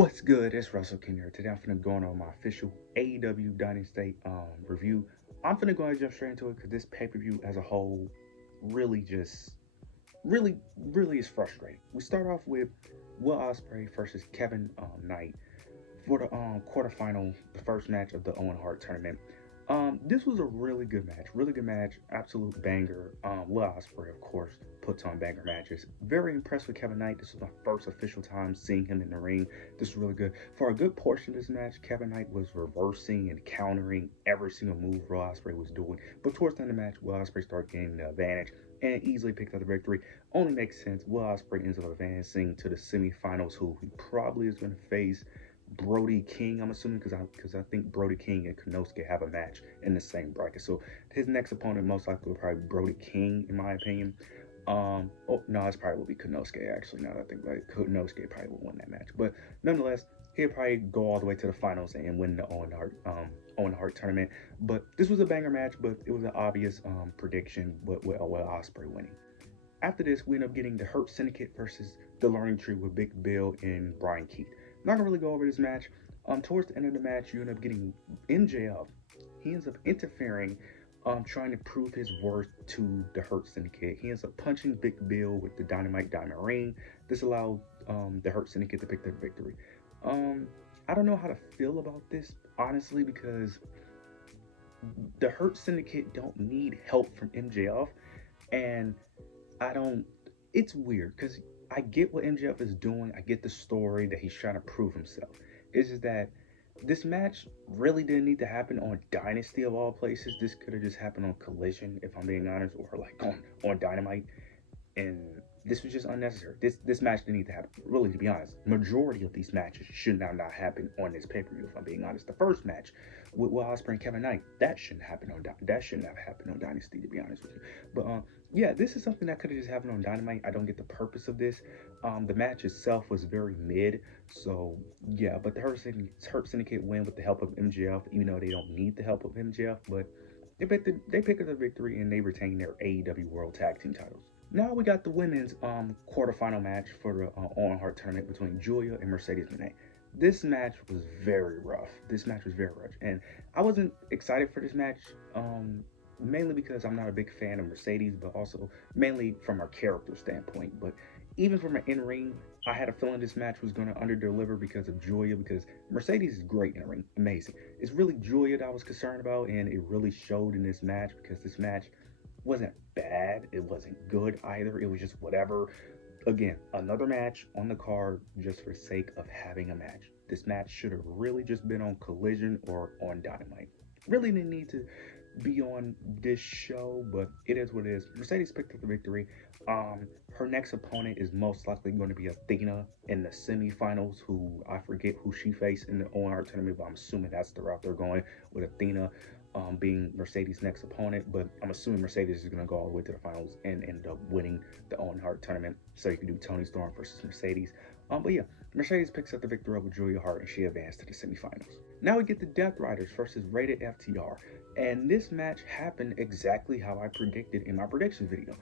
What's good? It's Russell King here. Today I'm finna go on my official AEW Dynasty review. I'm finna go ahead and jump straight into it because this pay-per-view as a whole really just really is frustrating. We start off with Will Ospreay versus Kevin Knight for the quarterfinal, the first match of the Owen Hart tournament. This was a really good match, absolute banger. Will Ospreay, of course, puts on banger matches. Very impressed with Kevin Knight. This was my first official time seeing him in the ring. This was really good. For a good portion of this match, Kevin Knight was reversing and countering every single move Will Ospreay was doing. But towards the end of the match, Will Ospreay started gaining the advantage and easily picked up the victory. Only makes sense. Will Ospreay ends up advancing to the semifinals, who he probably is going to face Brody King, I'm assuming, because I think Brody King and Konosuke have a match in the same bracket. So his next opponent most likely will probably be Brody King, in my opinion. Oh no, it's probably will be Konosuke actually. Now that I think about it, Konosuke probably will win that match. But nonetheless, he'll probably go all the way to the finals and win the Owen Hart tournament. But this was a banger match, but it was an obvious prediction with Ospreay winning. After this, we end up getting the Hurt Syndicate versus the Learning Tree with Big Bill and Brian Keith. Not gonna really go over this match. Towards the end of the match, you end up getting MJF. He ends up interfering, trying to prove his worth to the Hurt Syndicate. He ends up punching Big Bill with the Dynamite Diamond Ring. This allowed the Hurt Syndicate to pick their victory. I don't know how to feel about this, honestly, because the Hurt Syndicate don't need help from MJF, and I don't. It's weird because I get what MJF is doing. I get the story that he's trying to prove himself. It's just that this match really didn't need to happen on Dynasty of all places. This could have just happened on Collision, if I'm being honest, or like on Dynamite. And this was just unnecessary. This match didn't need to happen. Really, to be honest, majority of these matches should not happen on this pay-per-view. If I'm being honest, the first match with Will Ospreay and Kevin Knight, that shouldn't have happened on Dynasty. To be honest with you, but yeah, this is something that could have just happened on Dynamite. I don't get the purpose of this. The match itself was very mid, so yeah. But the Hurt Syndicate win with the help of MJF, even though they don't need the help of MJF, but they picked up the victory and they retain their AEW World Tag Team titles. Now we got the women's quarterfinal match for the Owen Hart tournament between Julia and Mercedes Moné. This match was very rough. And I wasn't excited for this match, mainly because I'm not a big fan of Mercedes, but also mainly from her character standpoint. But even from an in-ring, I had a feeling this match was going to under-deliver because of Julia, because Mercedes is great in the ring, amazing. It's really Julia that I was concerned about, and it really showed in this match because this match wasn't bad, it wasn't good either, it was just whatever. Again, another match on the card just for the sake of having a match. This match should have really just been on Collision or on Dynamite. Really didn't need to be on this show, but it is what it is. Mercedes picked up the victory. Her next opponent is most likely going to be Athena in the semifinals, who I forget who she faced in the Owen Hart tournament, but I'm assuming that's the route they're going with Athena being Mercedes' next opponent. But I'm assuming Mercedes is going to go all the way to the finals and end up winning the Owen Hart tournament, so you can do Toni Storm versus Mercedes. But yeah, Mercedes picks up the victory over Julia Hart and she advanced to the semifinals. Now we get the Death Riders versus Rated FTR, and this match happened exactly how I predicted in my prediction video.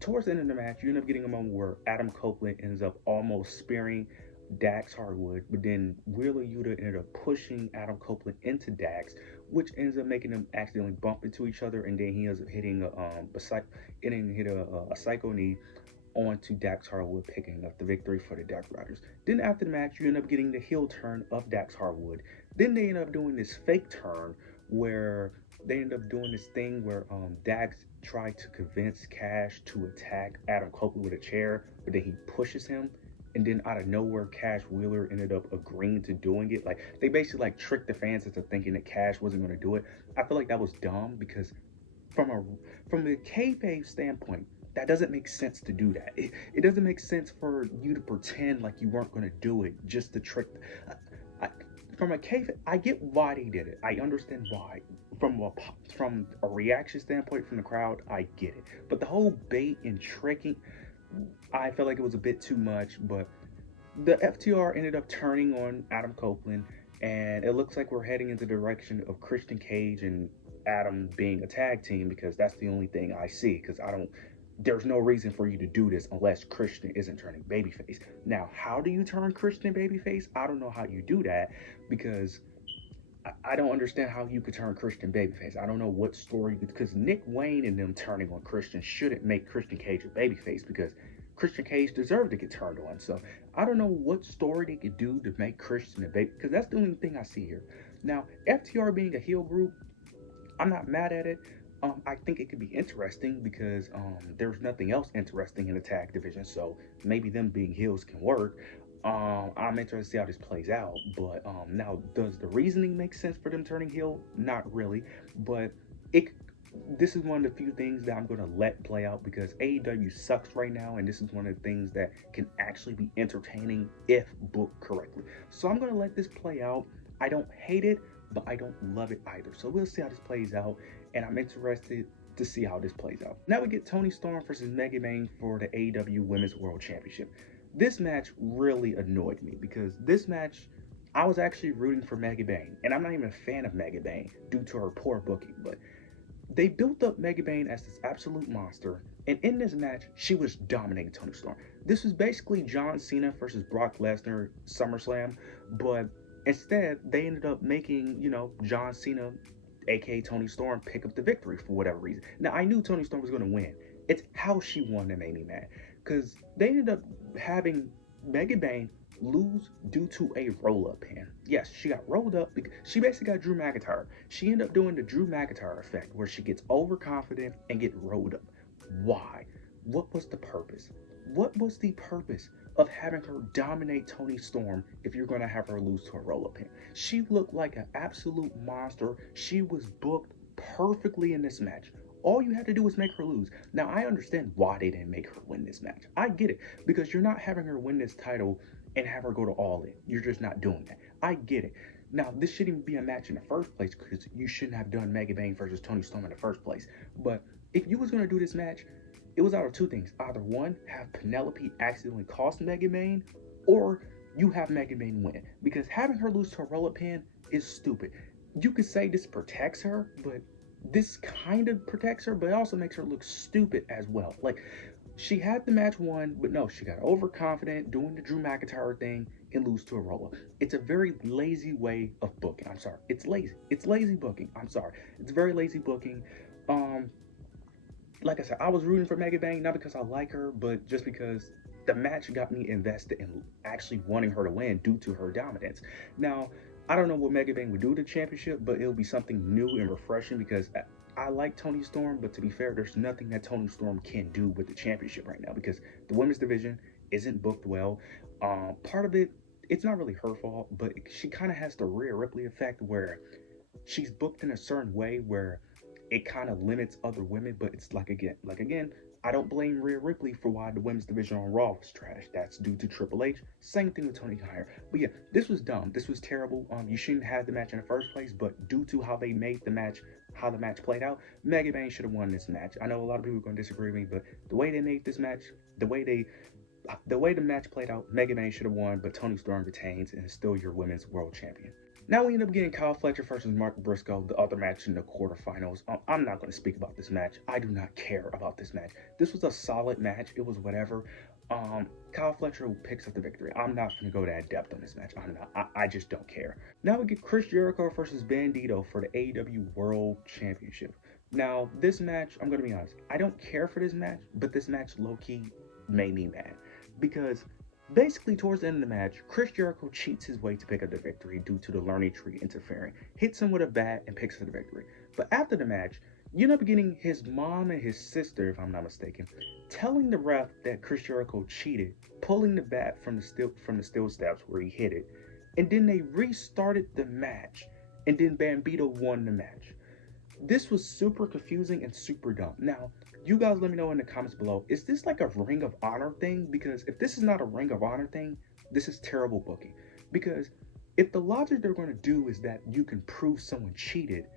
Towards the end of the match, you end up getting a moment where Adam Copeland ends up almost spearing Dax Harwood, but then Wheeler Yuta ended up pushing Adam Copeland into Dax, which ends up making them accidentally bump into each other, and then he ends up hitting a psycho knee onto Dax Harwood, picking up the victory for the Death Riders. Then after the match, you end up getting the heel turn of Dax Harwood. Then they end up doing this fake turn where they end up doing this thing where Dax tried to convince Cash to attack Adam Copeland with a chair, but then he pushes him, and then out of nowhere, Cash Wheeler ended up agreeing to doing it. Like, they basically like tricked the fans into thinking that Cash wasn't going to do it. I feel like that was dumb because from the kayfabe standpoint, that doesn't make sense to do that. It doesn't make sense for you to pretend like you weren't going to do it just to trick. From a kayfabe, I get why they did it. I understand why. From a reaction standpoint from the crowd, I get it. But the whole bait and tricking, I felt like it was a bit too much. But the FTR ended up turning on Adam Copeland, and it looks like we're heading into the direction of Christian Cage and Adam being a tag team, because that's the only thing I see. Because there's no reason for you to do this unless Christian isn't turning babyface. Now, how do you turn Christian babyface? I don't know how you do that, because I don't understand how you could turn Christian babyface. I don't know what story, because Nick Wayne and them turning on Christian shouldn't make Christian Cage a babyface, because Christian Cage deserved to get turned on. So I don't know what story they could do to make Christian a baby, because that's the only thing I see here. Now, FTR being a heel group, I'm not mad at it. I think it could be interesting because there's nothing else interesting in the tag division, so maybe them being heels can work. I'm interested to see how this plays out, but now, does the reasoning make sense for them turning heel? Not really, but it. This is one of the few things that I'm going to let play out, because AEW sucks right now, and this is one of the things that can actually be entertaining if booked correctly. So I'm going to let this play out. I don't hate it, but I don't love it either. So we'll see how this plays out, and I'm interested to see how this plays out. Now we get Toni Storm versus Meghan Bayne for the AEW Women's World Championship. This match really annoyed me, because this match, I was actually rooting for Meghan Bayne, and I'm not even a fan of Meghan Bayne due to her poor booking, but they built up Meghan Bayne as this absolute monster, and in this match, she was dominating Toni Storm. This was basically John Cena versus Brock Lesnar SummerSlam, but instead, they ended up making, John Cena, aka Toni Storm, pick up the victory for whatever reason. Now, I knew Toni Storm was going to win. It's how she won that made me mad, because they ended up having Meghan Bayne lose due to a roll-up pin. Yes, she got rolled up because she basically got Drew McIntyre. She ended up doing the Drew McIntyre effect, where she gets overconfident and get rolled up. Why? What was the purpose? What was the purpose of having her dominate Toni Storm if you're going to have her lose to a roll-up pin? She looked like an absolute monster. She was booked perfectly in this match. All you had to do was make her lose. Now, I understand why they didn't make her win this match. I get it, because you're not having her win this title and have her go to All In. You're just not doing that. I get it. Now, this shouldn't even be a match in the first place, because you shouldn't have done Meghan Bayne versus Toni Storm in the first place. But if you was going to do this match, it was out of two things. Either one, have Penelope accidentally cost Meghan Bayne, or you have Meghan Bayne win. Because having her lose to a roll-up pin is stupid. You could say this protects her, but this kind of protects her, but it also makes her look stupid as well. Like, she had the match won, but no, she got overconfident doing the Drew McIntyre thing and lose to a roll-up. It's a very lazy way of booking. I'm sorry. It's lazy. It's lazy booking. I'm sorry. It's very lazy booking. Like I said, I was rooting for Meghan Bayne, not because I like her, but just because the match got me invested in actually wanting her to win due to her dominance. Now, I don't know what Meghan Bayne would do to the championship, but it'll be something new and refreshing, because I like Toni Storm, but to be fair, there's nothing that Toni Storm can do with the championship right now, because the women's division isn't booked well. Part of it, it's not really her fault, but she kind of has the Rhea Ripley effect, where she's booked in a certain way where it kind of limits other women. But it's like again, I don't blame Rhea Ripley for why the women's division on Raw was trash. That's due to Triple H. Same thing with Tony Khan. But yeah, this was dumb. This was terrible. You shouldn't have the match in the first place, but due to how they made the match, how the match played out, Meghan Bayne should have won this match. I know a lot of people are going to disagree with me, but the way they made this match, the way the match played out, Meghan Bayne should have won, but Toni Storm retains and is still your women's world champion. Now we end up getting Kyle Fletcher versus Mark Briscoe, the other match in the quarterfinals. I'm not going to speak about this match. I do not care about this match. This was a solid match. It was whatever. Kyle Fletcher picks up the victory. I'm not going to go that depth on this match. I'm not. I just don't care. Now we get Chris Jericho versus Bandito for the AEW World Championship. Now, this match, I'm going to be honest, I don't care for this match, but this match low-key made me mad. Because basically, towards the end of the match, Chris Jericho cheats his way to pick up the victory due to the learning tree interfering, hits him with a bat, and picks up the victory. But after the match, you end up getting his mom and his sister, if I'm not mistaken, telling the ref that Chris Jericho cheated, pulling the bat from the steel steps where he hit it, and then they restarted the match, and then Bandito won the match. This was super confusing and super dumb. Now, you guys let me know in the comments below, is this like a Ring of Honor thing? Because if this is not a Ring of Honor thing, this is terrible booking. Because if the logic they're going to do is that you can prove someone cheated,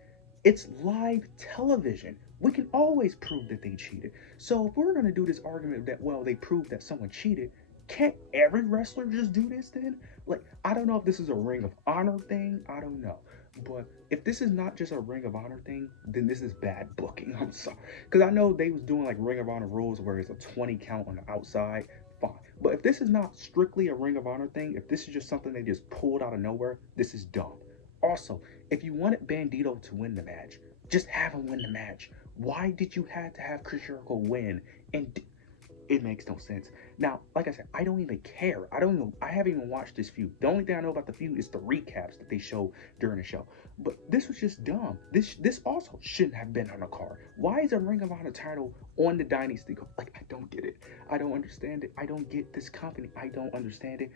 it's live television. We can always prove that they cheated. So if we're going to do this argument that, well, they proved that someone cheated, can't every wrestler just do this then? Like, I don't know if this is a Ring of Honor thing. I don't know. But if this is not just a Ring of Honor thing, then this is bad booking. I'm sorry, because I know they was doing like Ring of Honor rules where it's a 20 count on the outside. Fine, but if this is not strictly a Ring of Honor thing, if this is just something they just pulled out of nowhere, this is dumb. Also, if you wanted Bandito to win the match, just have him win the match. Why did you have to have Chris Jericho win? And it makes no sense. Now, like I said, I don't even care. I haven't even watched this feud. The only thing I know about the feud is the recaps that they show during the show. But this was just dumb. This also shouldn't have been on the card. Why is a Ring of Honor title on the Dynasty? Like, I don't get it. I don't understand it. I don't get this company. I don't understand it.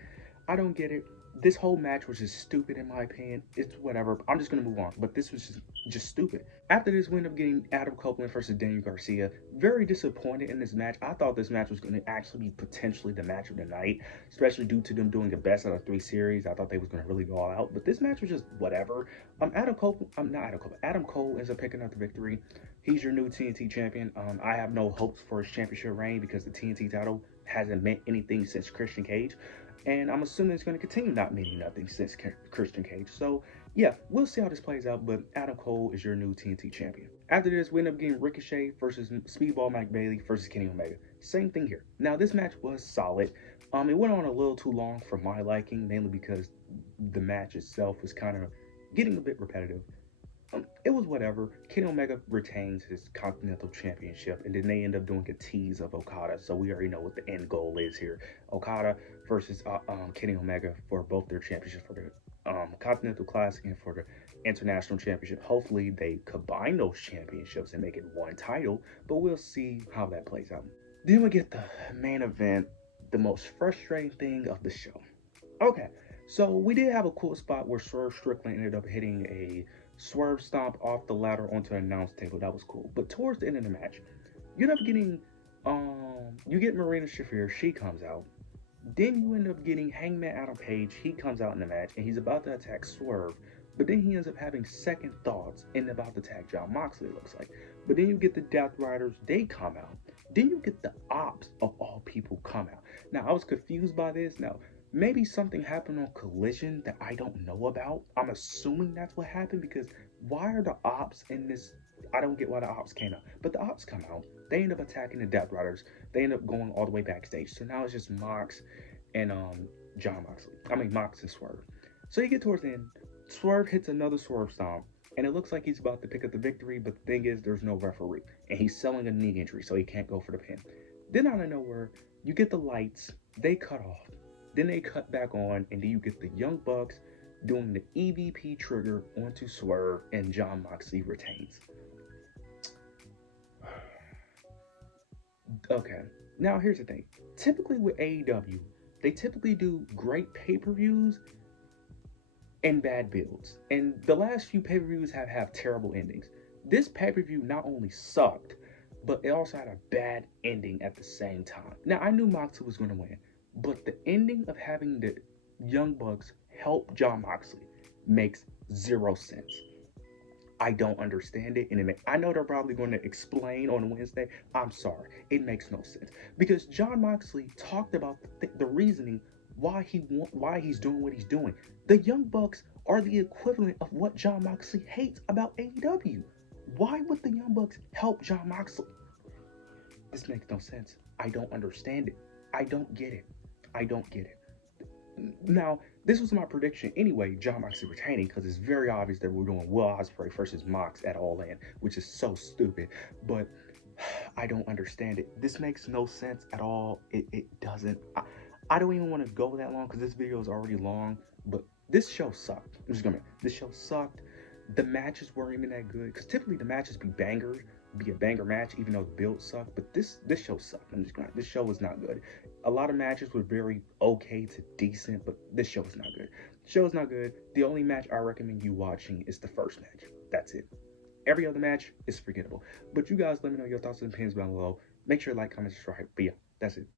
I don't get it. This whole match was just stupid in my opinion. It's whatever. I'm just gonna move on. But this was just stupid. After this, we ended up getting Adam Copeland versus Daniel Garcia. Very disappointed in this match. I thought this match was going to actually be potentially the match of the night, especially due to them doing a best out of 3 series. I thought they was going to really go all out, but this match was just whatever. Adam Cole ends up picking up the victory. He's your new TNT champion. I have no hopes for his championship reign because the TNT title hasn't meant anything since Christian Cage. And I'm assuming it's going to continue not meaning nothing since Christian Cage. So, yeah, we'll see how this plays out, but Adam Cole is your new TNT champion. After this, we end up getting Ricochet versus Speedball Mike Bailey versus Kenny Omega. Same thing here. Now, this match was solid. It went on a little too long for my liking, mainly because the match itself was kind of getting a bit repetitive. It was whatever. Kenny Omega retains his Continental Championship, and then they end up doing a tease of Okada, so we already know what the end goal is here. Okada versus Kenny Omega for both their championships, for the Continental Classic and for the International Championship. Hopefully, they combine those championships and make it one title, but we'll see how that plays out. Then we get the main event, the most frustrating thing of the show. Okay, so we did have a cool spot where Swerve Strickland ended up hitting a swerve stomp off the ladder onto the announce table. That was cool. But towards the end of the match, you end up getting you get Marina Shafir, she comes out. Then you end up getting Hangman Adam Page, he comes out in the match and he's about to attack Swerve, but then he ends up having second thoughts and about to attack Jon Moxley, it looks like. But then you get the Death Riders, they come out. Then you get the Ops of all people come out. Now I was confused by this. Now maybe something happened on Collision that I don't know about. I'm assuming that's what happened because why are the Ops in this? I don't get why the Ops came out. But the Ops come out. They end up attacking the Death Riders. They end up going all the way backstage. So now it's just Mox and Jon Moxley. Mox and Swerve. So you get towards the end. Swerve hits another Swerve Stomp. And it looks like he's about to pick up the victory. But the thing is, there's no referee. And he's selling a knee injury. So he can't go for the pin. Then out of nowhere, you get the lights. They cut off. Then they cut back on, and then you get the Young Bucks doing the EVP trigger onto Swerve, and Jon Moxley retains. Okay, now here's the thing. Typically with AEW, they typically do great pay-per-views and bad builds. And the last few pay-per-views have terrible endings. This pay-per-view not only sucked, but it also had a bad ending at the same time. Now, I knew Moxley was going to win. But the ending of having the Young Bucks help Jon Moxley makes 0 sense. I don't understand it, and I know they're probably going to explain on Wednesday. I'm sorry, it makes no sense because Jon Moxley talked about the reasoning why he's doing what he's doing. The Young Bucks are the equivalent of what Jon Moxley hates about AEW. Why would the Young Bucks help Jon Moxley? This makes no sense. I don't understand it. I don't get it. I don't get it. Now, this was my prediction anyway, Jon Moxley retaining, because it's very obvious that we're doing Will Ospreay versus Mox at All In, which is so stupid. But I don't understand it. This makes no sense at all. It doesn't. I don't even want to go that long because this video is already long. But this show sucked. This show sucked. The matches weren't even that good because typically the matches be a banger match, even though the build sucked. But this show sucked. This show was not good. A lot of matches were very okay to decent, but this show was not good. The show is not good. The only match I recommend you watching is the first match. That's it. Every other match is forgettable. But you guys let me know your thoughts and opinions down below. Make sure to like, comment, subscribe. But yeah, that's it.